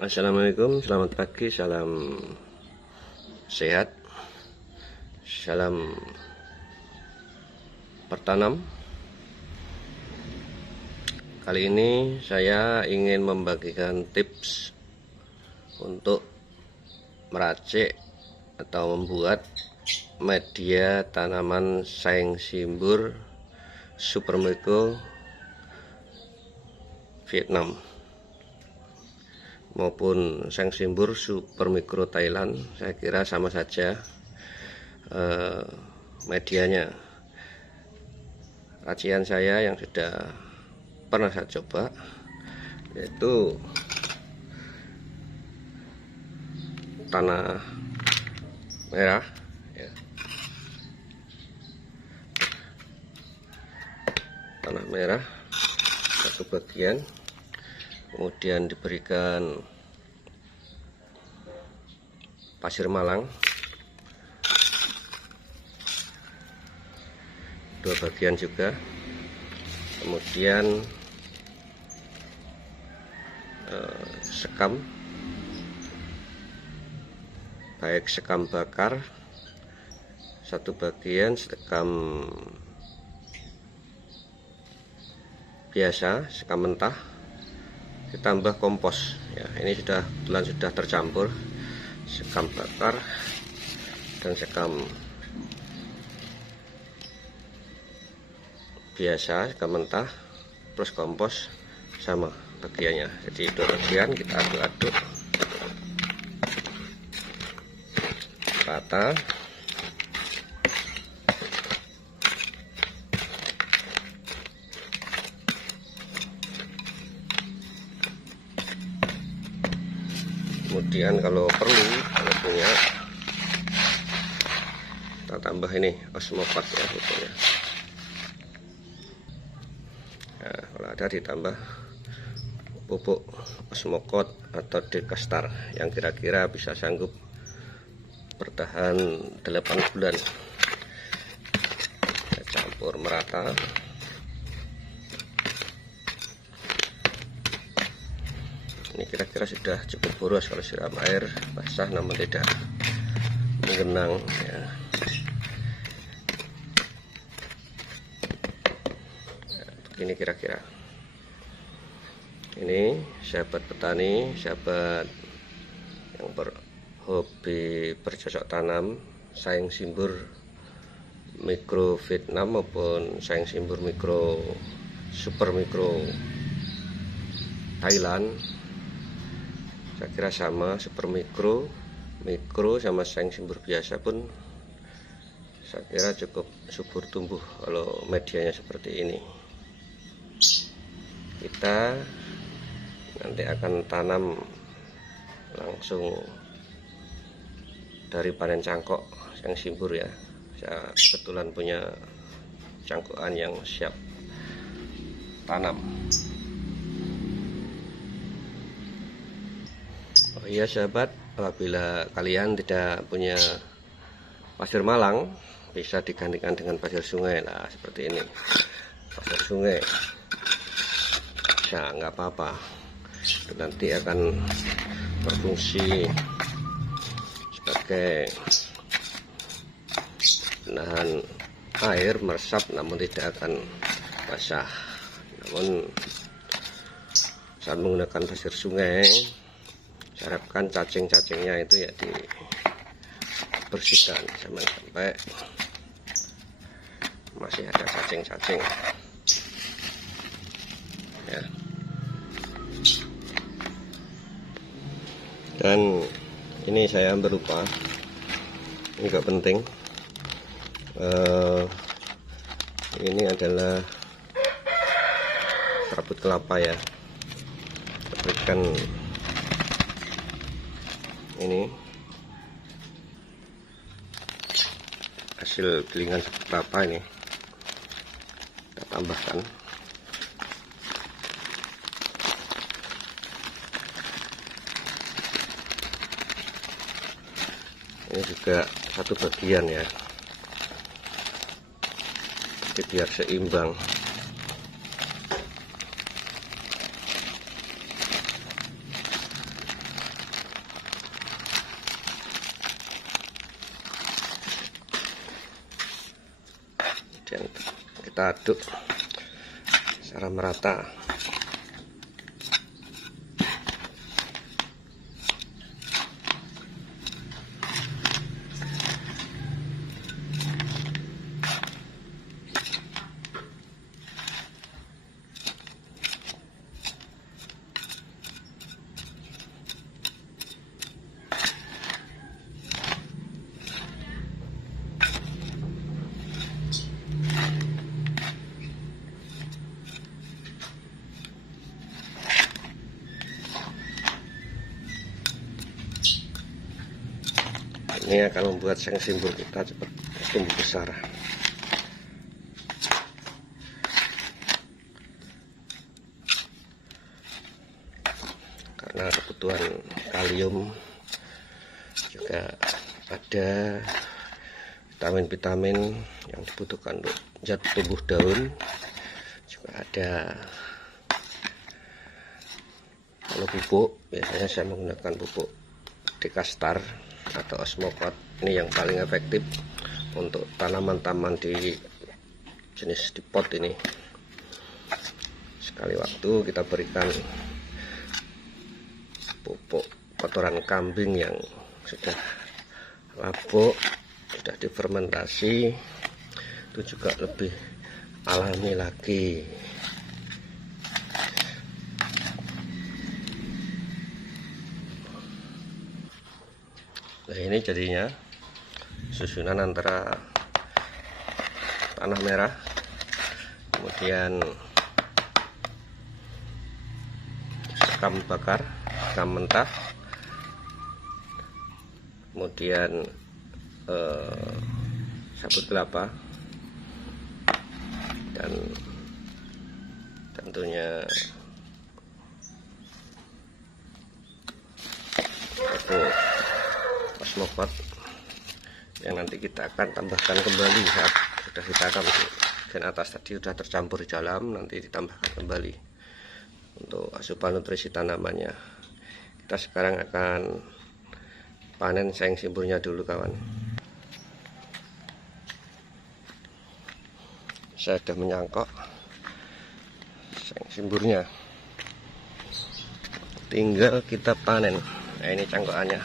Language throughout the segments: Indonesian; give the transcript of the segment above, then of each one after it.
Assalamualaikum, selamat pagi, salam sehat, salam bertanam. Kali ini saya ingin membagikan tips untuk meracik atau membuat media tanaman saing simbur super mikro Vietnam maupun saing simbur super mikro Thailand. Saya kira sama saja medianya. Racian saya yang sudah pernah saya coba yaitu tanah merah ya. Tanah merah satu bagian, kemudian diberikan pasir malang 2 bagian juga, kemudian sekam, baik sekam bakar 1 bagian, sekam biasa, sekam mentah, ditambah kompos ya. Ini kebetulan sudah tercampur sekam bakar dan sekam biasa, sekam mentah plus kompos sama bagiannya. Jadi 2 bagian kita aduk-aduk rata. Kemudian kalau perlu, kalau punya, kita tambah ini osmopat ya pokoknya. Nah, kalau ada ditambah pupuk osmokot atau dekastar yang kira-kira bisa sanggup bertahan 8 bulan. Kita campur merata. Ini kira-kira sudah cukup boros kalau siram air basah namun tidak menggenang ya. Begini kira-kira. Ini sahabat petani, sahabat yang berhobi bercocok tanam saing simbur mikro Vietnam maupun saing simbur mikro super mikro Thailand. Saya kira sama, super mikro, mikro sama saing simbur biasa pun saya kira cukup subur tumbuh kalau medianya seperti ini. Kita nanti akan tanam langsung dari panen cangkok saing simbur ya. Saya kebetulan punya cangkokan yang siap tanam. Oh iya sahabat, apabila kalian tidak punya pasir malang, bisa digantikan dengan pasir sungai. Nah seperti ini, pasir sungai ya, nggak apa-apa, itu nanti akan berfungsi sebagai menahan air meresap namun tidak akan basah. Namun saat menggunakan pasir sungai, saya harapkan cacing-cacingnya itu ya dibersihkan, jangan sampai masih ada cacing-cacing ya. Dan ini saya berupa, ini juga penting, ini adalah serabut kelapa ya. Berikan ini hasil gilingan kelapa, ini kita tambahkan. Ini juga 1 bagian ya, jadi biar seimbang. kemudian kita aduk secara merata. Ini akan membuat seng simbur kita cepat tumbuh besar. Karena kebutuhan kalium juga ada, vitamin-vitamin yang dibutuhkan untuk zat tumbuh daun juga ada. Kalau pupuk, biasanya saya menggunakan pupuk Dekastar atau Osmoquat. Ini yang paling efektif untuk tanaman-tanaman di jenis di pot ini. Sekali waktu kita berikan pupuk kotoran kambing yang sudah labuk, sudah difermentasi, itu juga lebih alami lagi. Nah, ini jadinya susunan antara tanah merah, kemudian sekam bakar, sekam mentah, kemudian sabut kelapa, dan tentunya pupuk Osmoquat yang nanti kita akan tambahkan kembali saat sudah kita akan bagian atas tadi sudah tercampur di dalam, nanti ditambahkan kembali untuk asupan nutrisi tanamannya. Kita sekarang akan panen seng simburnya dulu, kawan. Saya sudah menyangkok seng simburnya, tinggal kita panen. Nah, ini cangkokannya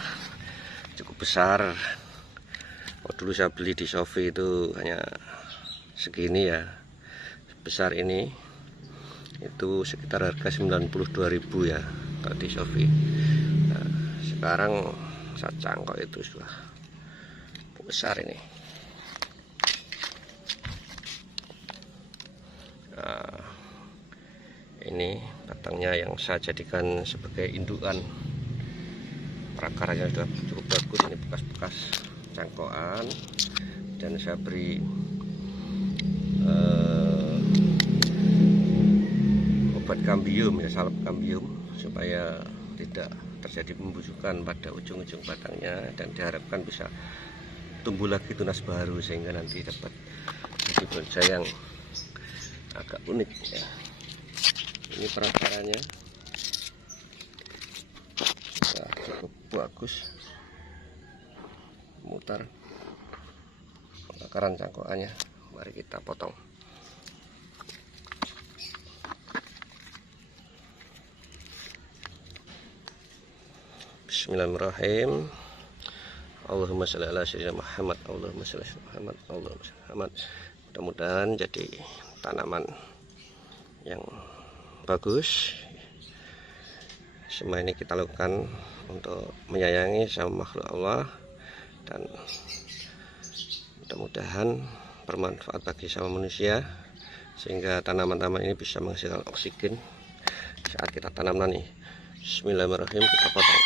cukup besar. Oh, dulu saya beli di Shopee itu hanya segini ya, besar ini. Itu sekitar harga 92.000 ya kalau di Shopee. Nah, sekarang saya cangkok itu sudah besar ini. Nah, ini batangnya yang saya jadikan sebagai indukan. Akarnya sudah cukup bagus, ini bekas-bekas cangkokan, dan saya beri obat kambium ya, salep kambium, supaya tidak terjadi pembusukan pada ujung-ujung batangnya, dan diharapkan bisa tumbuh lagi tunas baru sehingga nanti dapat jadi bonsai yang agak unik ya. Ini perakarannya cukup bagus, mutar akaran cangkokannya. Mari kita potong. Bismillahirrahmanirrahim. Allahumma sholli ala sayyidina Muhammad, Allahumma sholli ala Muhammad, Allahumma sholli ala Muhammad. Mudah-mudahan jadi tanaman yang bagus. Semua ini kita lakukan untuk menyayangi sama makhluk Allah, dan mudah-mudahan bermanfaat bagi sama manusia, sehingga tanaman-tanaman ini bisa menghasilkan oksigen saat kita tanam nanti. Bismillahirrahmanirrahim, kita potong.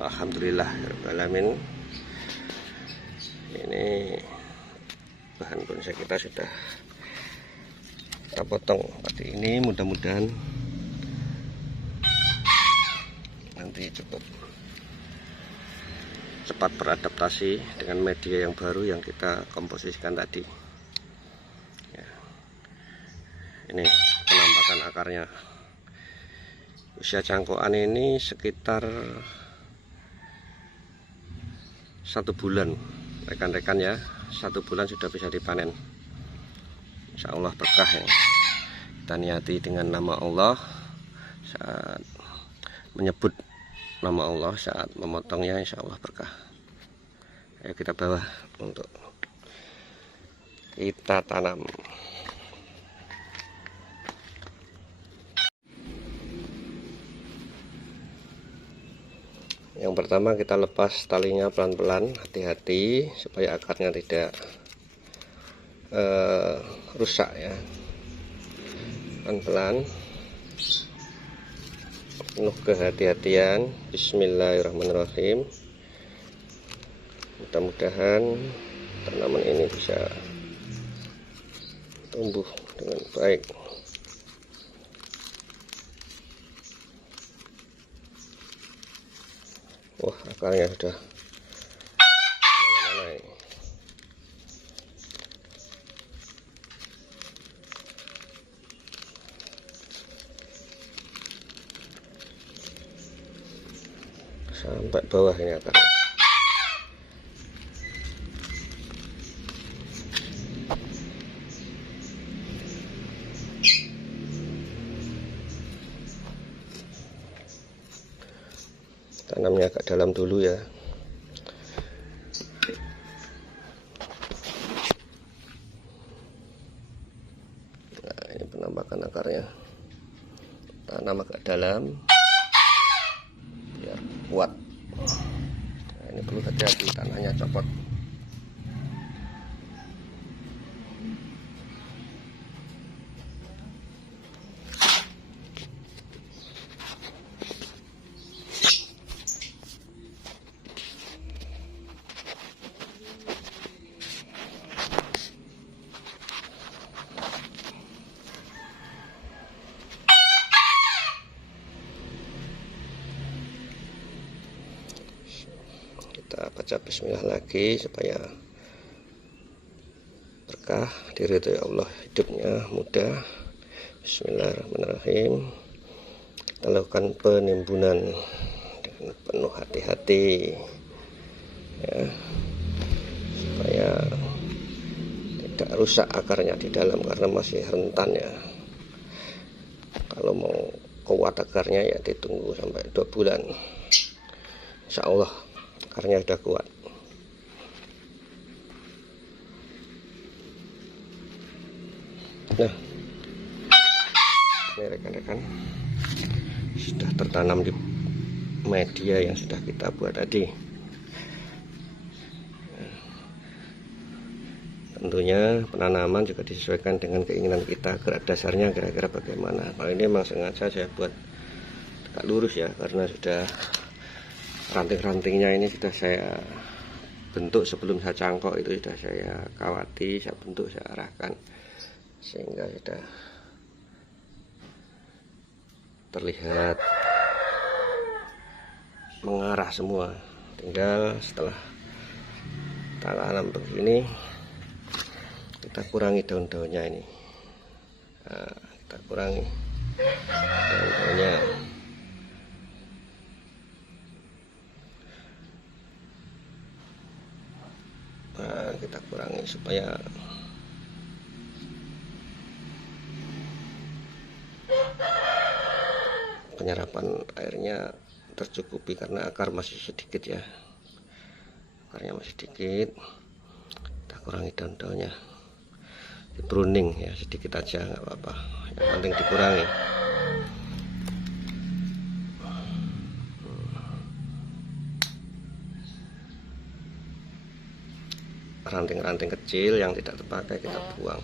Alhamdulillahirrahmanirrahim. Ini bahan bonsai kita sudah kita potong seperti ini. Mudah-mudahan nanti cukup cepat beradaptasi dengan media yang baru yang kita komposisikan tadi ya. Ini penampakan akarnya. Usia cangkokan ini sekitar 1 bulan, rekan-rekan ya. 1 bulan sudah bisa dipanen. Insya Allah berkah ya. Kita niati dengan nama Allah saat menyebut nama Allah, saat memotongnya insya Allah berkah. Ayo kita bawa untuk kita tanam. Yang pertama kita lepas talinya pelan-pelan, hati-hati supaya akarnya tidak rusak ya. Pelan-pelan, penuh kehati-hatian. Bismillahirrahmanirrahim. Mudah-mudahan tanaman ini bisa tumbuh dengan baik. Wah, akarnya sudah mana-mana ini. Sampai bawah ini akarnya. Tanamnya agak dalam dulu ya. Nah, ini penampakan akarnya. Tanam agak dalam biar kuat. Nah, ini perlu hati-hati, tanahnya copot. Kita baca bismillah lagi supaya berkah, diridhoi Allah, hidupnya mudah. Bismillahirrahmanirrahim. Kita lakukan penimbunan dengan penuh hati-hati ya, supaya tidak rusak akarnya di dalam karena masih rentan ya. Kalau mau kuat akarnya ya ditunggu sampai 2 bulan. Insya Allah akarnya sudah kuat. Nah, ini rekan-rekan sudah tertanam di media yang sudah kita buat tadi. Tentunya penanaman juga disesuaikan dengan keinginan kita, gerak dasarnya kira-kira bagaimana. Kalau ini memang sengaja saya buat tegak lurus ya, karena sudah ranting-rantingnya ini sudah saya bentuk sebelum saya cangkok, itu sudah saya kawati, saya bentuk, saya arahkan sehingga sudah terlihat mengarah semua. Tinggal setelah tanam begini kita kurangi daun-daunnya ini. Nah, kita kurangi daun-daunnya. Nah, kita kurangi supaya penyerapan airnya tercukupi, karena akar masih sedikit ya, akarnya masih sedikit. Kita kurangi daun-daunnya, di pruning ya, sedikit aja nggak apa-apa, yang penting dikurangi. Ranting-ranting kecil yang tidak terpakai kita buang.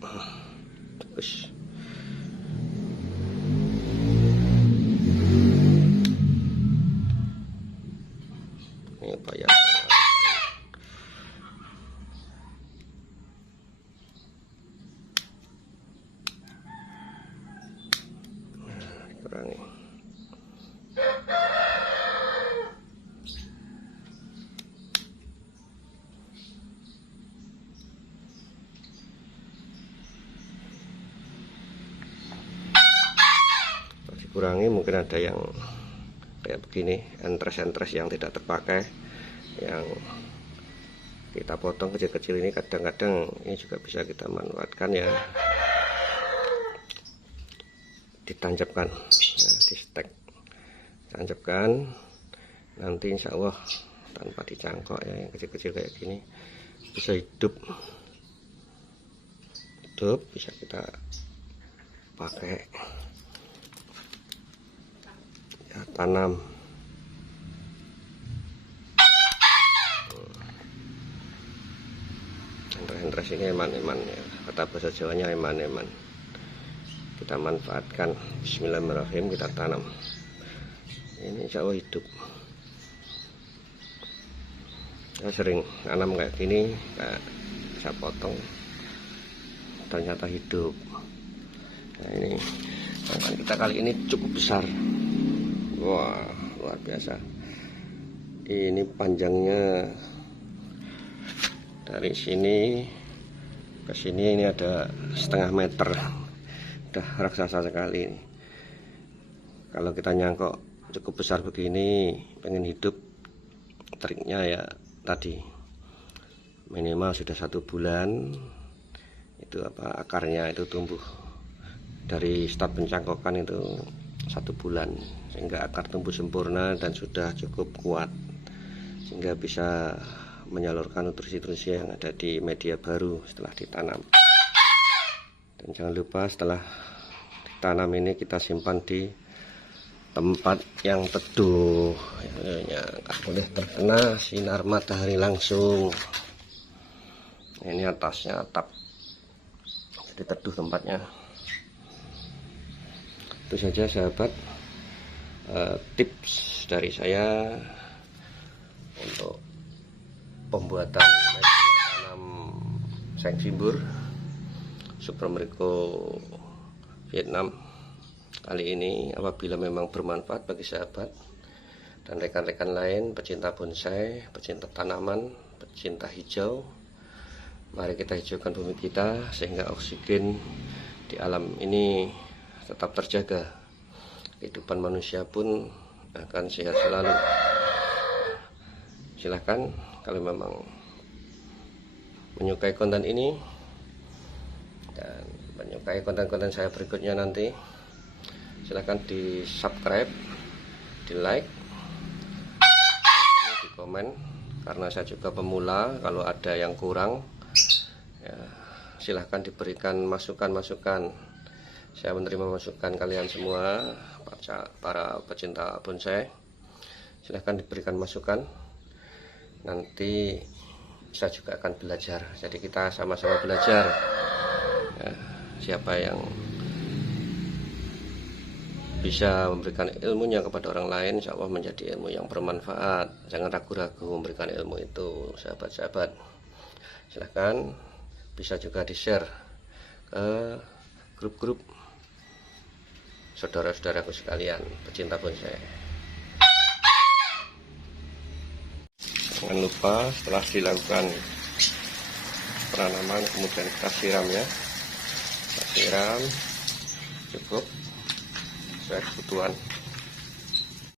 Bagus. Ini upaya. Kurangi. kurangi, mungkin ada yang kayak begini, entres-entres yang tidak terpakai, yang kita potong kecil-kecil ini. Kadang-kadang ini juga bisa kita manfaatkan ya, ditancapkan ya, di stek, tancapkan, nanti insya Allah tanpa dicangkok ya, yang kecil-kecil kayak gini bisa hidup, bisa kita pakai ya, tanam. Entres ini eman-eman ya, kata bahasa Jawanya eman-eman. Kita manfaatkan. Bismillahirrahmanirrahim, kita tanam. Ini insya Allah hidup. Saya sering tanam kayak gini, kayak saya potong, ternyata hidup. Nah ini tanaman kita kali ini cukup besar. Wah, luar biasa. Ini panjangnya dari sini ke sini ini ada setengah meter. Udah raksasa sekali ini. Kalau kita nyangkok cukup besar begini, pengen hidup, triknya ya tadi, minimal sudah 1 bulan itu akarnya itu tumbuh. Dari start pencangkokan itu 1 bulan, sehingga akar tumbuh sempurna dan sudah cukup kuat, sehingga bisa menyalurkan nutrisi-nutrisi yang ada di media baru setelah ditanam. Dan jangan lupa setelah ditanam ini kita simpan di tempat yang teduh ya, nggak boleh terkena sinar matahari langsung. Ini atasnya atap, jadi teduh tempatnya. Itu saja sahabat, tips dari saya untuk pembuatan media tanam Seng Simbur Super Micro Vietnam kali ini. Apabila memang bermanfaat bagi sahabat dan rekan-rekan lain pecinta bonsai, pecinta tanaman, pecinta hijau, mari kita hijaukan bumi kita sehingga oksigen di alam ini tetap terjaga. Kehidupan manusia pun akan sehat selalu. Silahkan kalau memang menyukai konten ini dan menyukai konten-konten saya berikutnya nanti, silahkan di subscribe, di like, di komen. Karena saya juga pemula, kalau ada yang kurang ya, silahkan diberikan masukan-masukan. Saya menerima masukan kalian semua, para pecinta bonsai. Silahkan diberikan masukan, nanti saya juga akan belajar. Jadi kita sama-sama belajar ya, siapa yang bisa memberikan ilmunya kepada orang lain, insya Allah menjadi ilmu yang bermanfaat. Jangan ragu-ragu memberikan ilmu itu, sahabat-sahabat. Silahkan, bisa juga di-share ke grup-grup saudara-saudaraku sekalian pecinta bonsai. Jangan lupa setelah dilakukan penanaman kemudian kita siram ya, kita siram cukup sesuai kebutuhan.